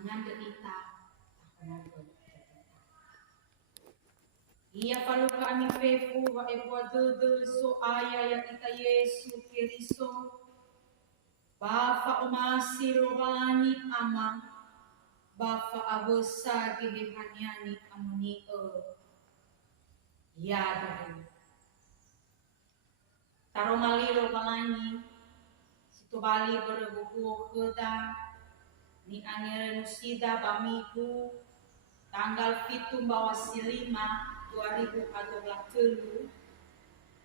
manganda ita ia paluka ami pefu wa ebwa dede so aya ya ita Yesu Kristo Bafa umasi rohani ama Bafa abosa gehehaniani amuni ya dari taromali rohani situ bali berebuku keda ni angere nusida bamiku tanggal 7 bawah 5 2023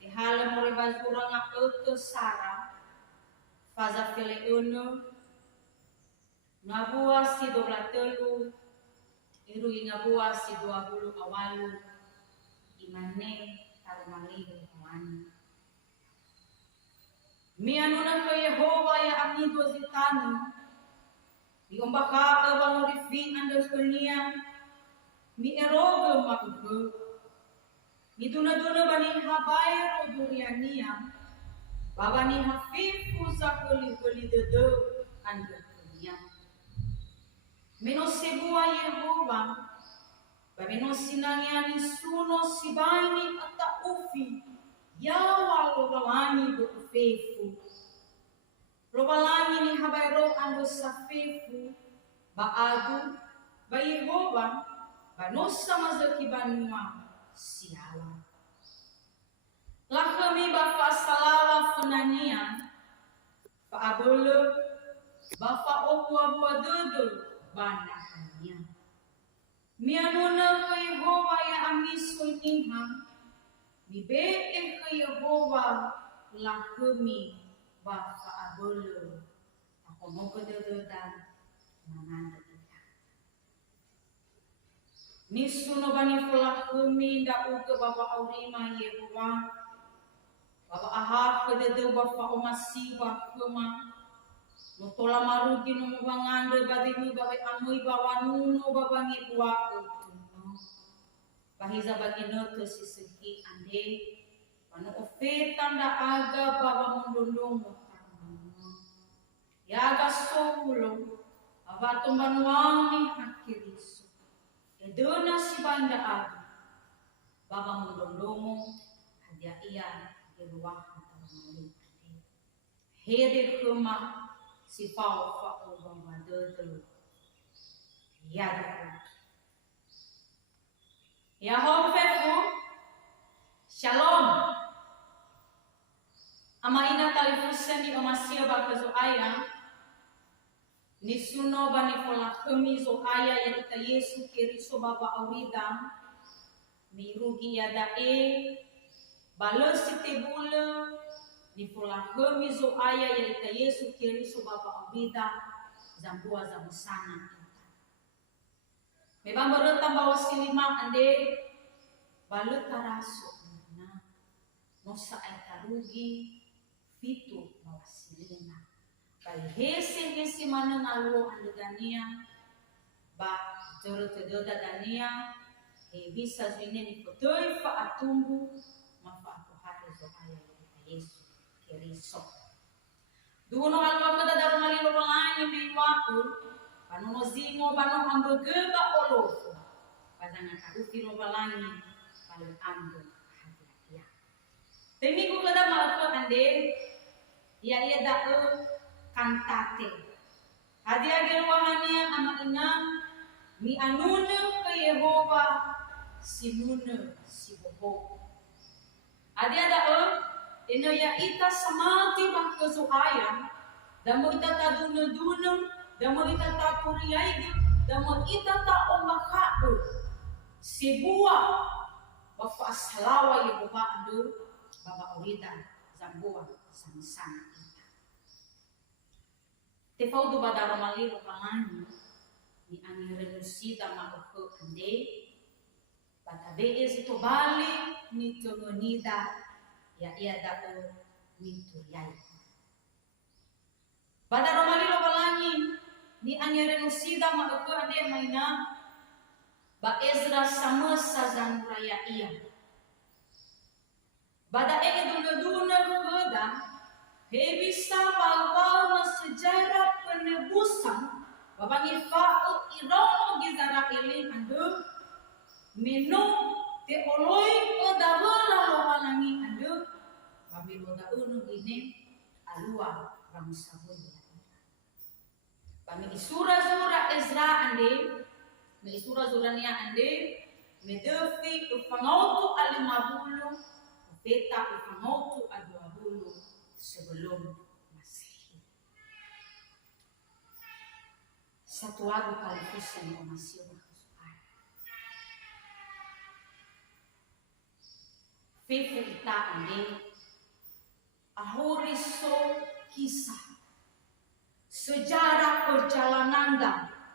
di halam mulai bazura ngak sara faza fele uno ngabua si 23 iru ngabua si 20 awalu imane tarumali rohani mi anuna ke Yehova ya amigo zitanu di ombaka abang rifi andos dunia mi eroge makuge mi duna-duna bani habai roduriania babani hafifu zakuli dede andos dunia menos sebua Yehova babeno sinangiani suno sibani ata ufi yawa lobalani do ufefu robalani ni habai ro andos safefu baadu ba Yehova banosa mazaki banua siawa lakami bafa salawa funania fa abolo bafa obu dede banahania mianuna ke Yehova ya amisun inham Bibe ke Yehova lakami bafa abolo ako mo kededan mananda kita nisuno bani lakami da uke bapa aurima Yehova bapa ahak kedede bafa omasi bakema notola marugi no mangande badimi bawe amui bawanuno babangi buako Bahiza bagi noto sisiki ande panu ofetan da aga baba mondondong yaga solo abato manuangi hakiriso edona si banda aga baba mondondong hadia iya geruah tamali hede kema si pau fa obama dodo yaga Yahweh Shalom. Ama ina talifusen di omasia bakazo aya. Nisuno bani folakemi zo aya yang ita Yesu Kristo baba aurida. Mirugi yadae. Balos sitebule. Ni folakemi zo aya yang ita Yesu Kristo baba aurida. Zambua zamusana. Memang berentang bawa silima ande balut taraso na nosa ay tarugi fitu bawa silima bali hese mana ngaluo ande dania ba joro tedoda dania bisa zine ni potoi fa atumbu mafa aku hari zo aya Yesu Kristo duno alwa kada daru mali lolani biwaku Pano zimo pano ambo geba olofu. Padanga karufi robalani palo ambo hadiah. Temi ko kada malko ande iya da kantate. Hadiah geruahania ama inam mi anune ke Yehova sinune si bobo. Hadiah da ino ya ita samati bang kesuhaya damo ita tadune damo ita ta kuriaiga damo ita ta ombakado sebuah bafa salawa Yehova ando baba orida zambua sama-sama ita tefau do badara maliro kalani ni anirenusida maoko ande batabe ito bali ni tononida ya ia dao ni tuyai badara maliro kalani ni anirenusida maoko ande maina ba Ezra sama sazanuraya iya bada duna keda hebisa walwal na sejarah penebusan Babangi fa'u irono gizara iling ando meno te oloi o dawala lo walangi ando babilo da unu gine alua bangsa boya. Bami isura-sura Ezra ande me isura-sura nia ande me defi ufangautu alimabulu peta ufangautu aduabulu sebelum Masehi. Satu lagu kali kusen o masih berkesukaan. Fefe ita ande ahoriso kisah sejarah perjalanan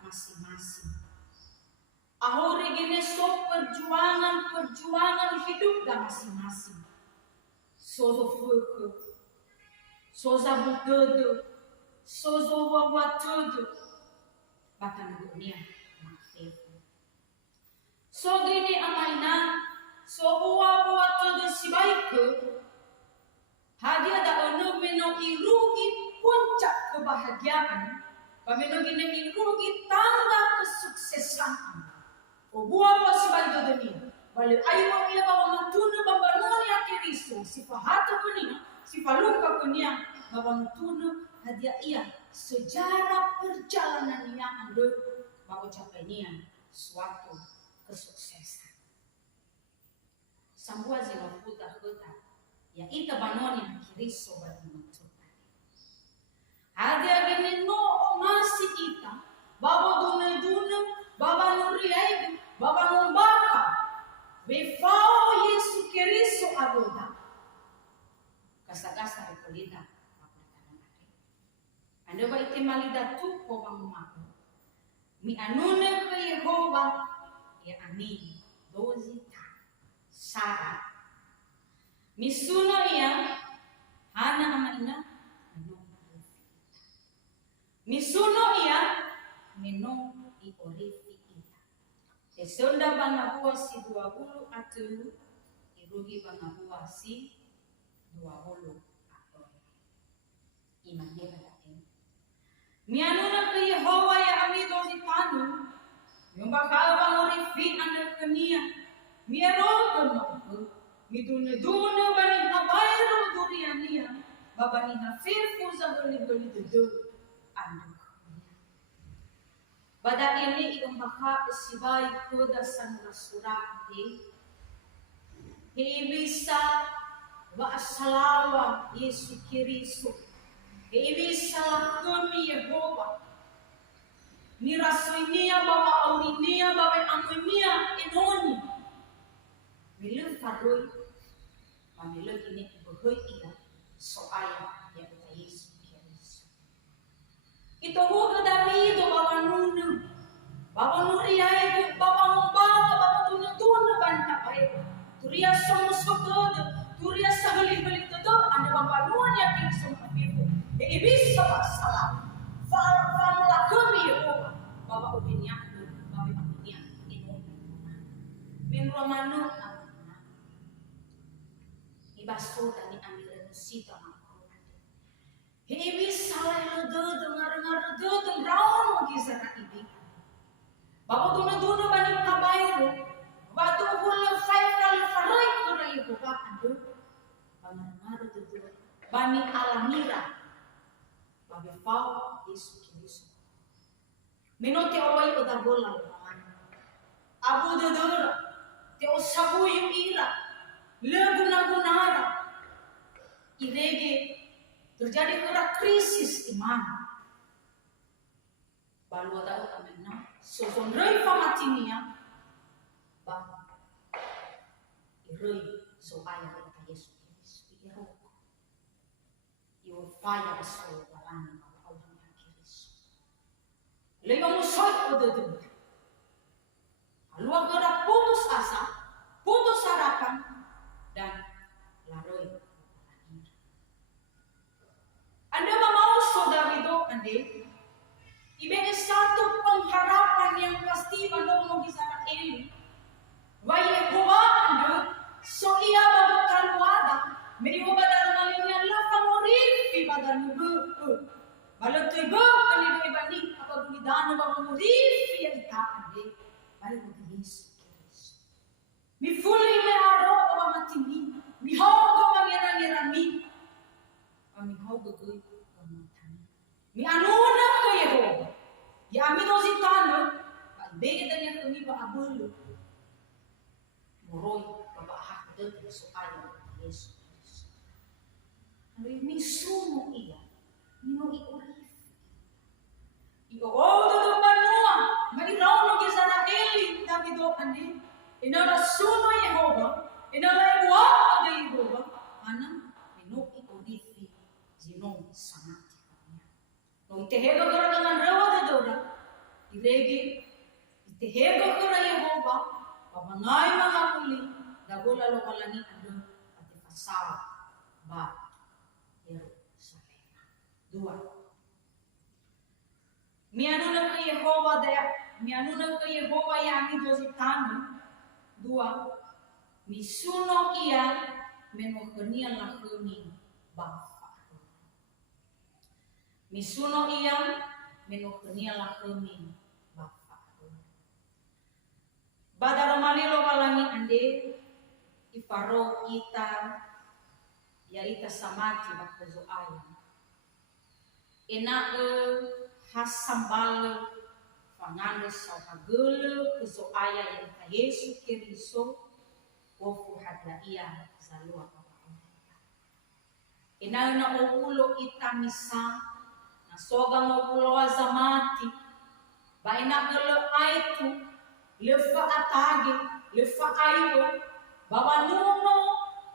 masing-masing. Ahori gini so perjuangan hidup masing-masing. Sozo fuku, soza budedo, sozo wawatudu, bahkan dunia maafefu. So gini amaina, so wawatudu sibaiku, hadiah da ono meno irugi puncak kebahagiaan, pameno gini irugi tanda kesuksesan. Obuah sibai do dunia, balik ayo ia bawa matuna bambanoni akiriso, sifahatu kunia, sifaluka kunia, bawa matuna hadiah ia sejarah perjalanan yang ando bawa capai nia suatu kesuksesan. Sambua zila puta ya ita banoni akiriso bagi matuna. Hadiah gini no masih ita, bawa duna Baba nuriaidu, Baba nombaka, befao Yesu Kristo agoda. Kasa-kasa ikolita, anda ba ite malida tupo bangumako. Mi anune ke Yehova, ya ani, dozita, Sara. Misuno ya, hana amaina, misuno ya, meno iorifi. Esonda bangabua si 20 atelu, irugi bangabua si 20 atelu. Imanera daten. Mianuna ke Yehova ya amido si panu, yumbakal bangorifi anda kenia, mierodo nopo, midune bani habayro duriania, babani hafirfu zabali-bali dudu anda. Pada ini iumbaka sibai kuda sanurasurahi Ibisa wa asalawa Yesu Kristo Ibisa lakumi Yehova Nirasuinia bawa aurinia bawa amunia enoni Milu faroi Pamilu ini ibuhui ila soaya ya kita Yesu Ito huwag Davido, bawa nunu, bawa nuriay, bawa mumbaga, bawa tunatuna banta kayo. Turiya sa musukodo, turiya sa balik-balik todo, ano bang panuan niya kini sa mga pipo? Ibig sa masalam, fala kami Yehova, bawa ubinya, bawa ubinya, ino. Min Romano, ibasoda ni Amira Nusita, Ibis salah dudung ngar dudung rawan mo kisah ibig. Bago duno bani kabayro, batu hula 5 kali faroy ko na ibu ka ando. Bangar dudung bani alamira, babi pau Yesu Kristo. Menote away ko dagolang Abu dudura, teo sabu yung ira, leguna irege. Terjadi kena krisis iman. Balu tahu amena, sosonrei famatinia, bang, irei soaya kita Yesus Kristus, irok, iwafaya besul balani kalau Allah yang Kristus. Lima musol udah lalu agak putus asa, putus harapan, dan laroi. Anda mau Davido ande, ibigay satu pengharapan yang pasti menolong kisah ini. Wahai Yehova anda, so ia baru karuada, meriwa badar malinya lah favorit di badan ibu. Balut ibu penipu ibani apa buli dano ba murifi ya ita ande bali mo Yesu Kristo. Mi fuli me aro ba matimi, mi hogo mangira mi. Mi hogo ko matami. Mi anuna ko Yehova. Ya mi dozi tano, beda niya kami ba abulo. Moroy ba hak dito so ayo Yesu Kristo. Mi sumo iya, no iurif. Ioodo do panua, magiraw no gisana eli Davido andi. Inala suno Yehova, inala iwa de Yehova, anam no iurifi zino sangat kanya. No itehego kara dengan rawa de doda, iregi itehego kara Yehova, pamangai mga muli, dagola lo kalani ando ati pasal ba Yerusalem. Dua. Mianuna ke Yehova daya, mianuna ke Yehova yang idositano. Dua. Misuno ia menokenia lakuni bapa. Misuno ia menokenia lakuni bapa. Badaro malilo kalangi ande iparo ita ya ita samati bakzo ayo. Ena hasambal fangando sa pagulu kuso aya yang ka Yesu Kristo wofu hadla iya zalua papa. Ena na opulo ita misa na soga opulo azamati ba ina gelo aitu lefa atage lefa ayo baba nuno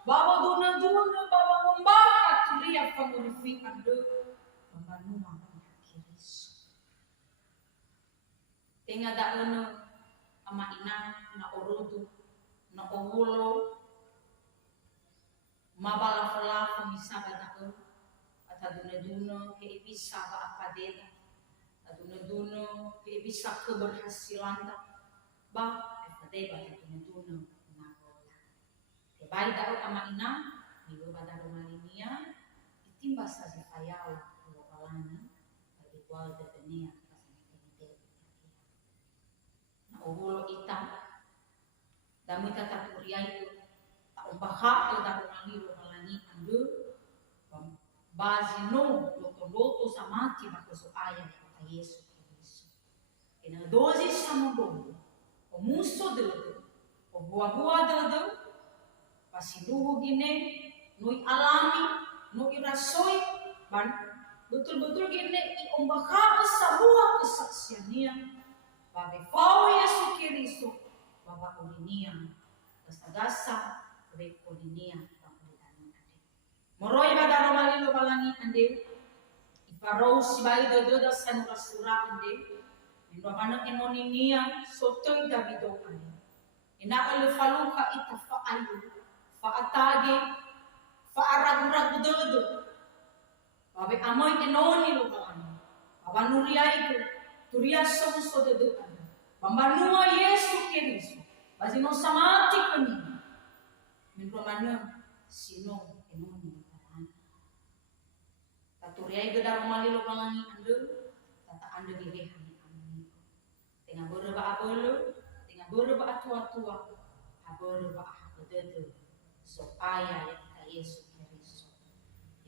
baba duna baba ngombaka tulia pangurifi ando baba numa tenga da ono ama ina na orodu na owulo mabala fola misaba da o ataduna duno ke bisa ba apadeda ataduna duno ke bisa keberhasilan da ba apadeba ataduna duno na bola ke bai da o ama ina ni ba da romalinia itimba sa fayau lo kalana bagi kual de tenia obulo ita dami tata kuria itu tak umpaha ke dalam nali romalani andu bazino loto samati bakoso ayah kata Yesus Kristus. Ena dosis sama dong, o muso dedo, o buah dedo, pasiduhu gine, noi alami, noi rasoi, ban betul-betul gine i umpaha sebuah kesaksiannya. Babe fau Yesu Kristo, baba ulinia, gasa rekodinia, pangkudani ande. Moroy badaro malilo balangi ande, iparou sibai dodo sanura sura ande, indo mana enoninia sotoy Davido ande. Ina alu faluka ita faayu, faatage, faaragu dodo. Babe amoy enoni lo balangi, baba nuriaiku, turia so dodo. Pembanua Yesu Kristo, bazino samati kini, menromana sino enoni karan. Taturiai gedar malilo kalangi ande, tata ande direhani ande. Tengah berba abolo, tengah berba atua, aberba hakodedo, supaya kita Yesu Kristo.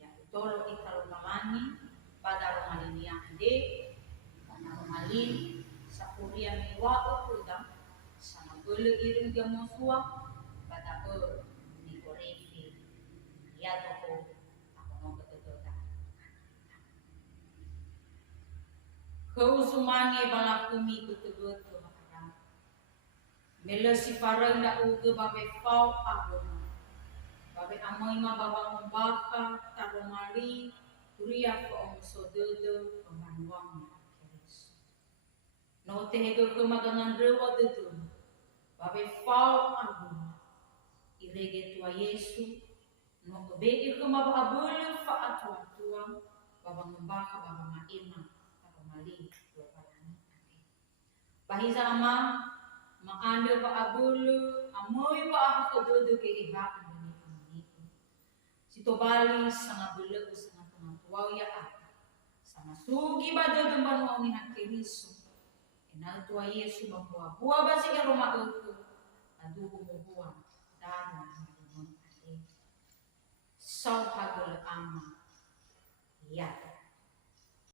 Ya tolo kita romalani pada romalinia ande, pada romali sapuria mewa ukudam sama gele iring gamosua pada di korefi ya toko aku mau betul kau sumange balakumi betul makanya mele si parang da uge babe fau abon babe amoy ma baba ngombaka taromali kuria ko om sododo pemanuang no tehego kemagangan rewa dedu babe fau abu irege tua Yesu no bege kemaba abule fa atua baba ngembaka baba maema baba mali dua palani bahiza ama maande ba abule amoy ba ako dodo ke iha ani sito bali sanga bule sanga tuwa ya sama sugi ba dodo banu ni hakiriso na tua Yesu membuah buah basi ke rumah itu. Aduh buah daru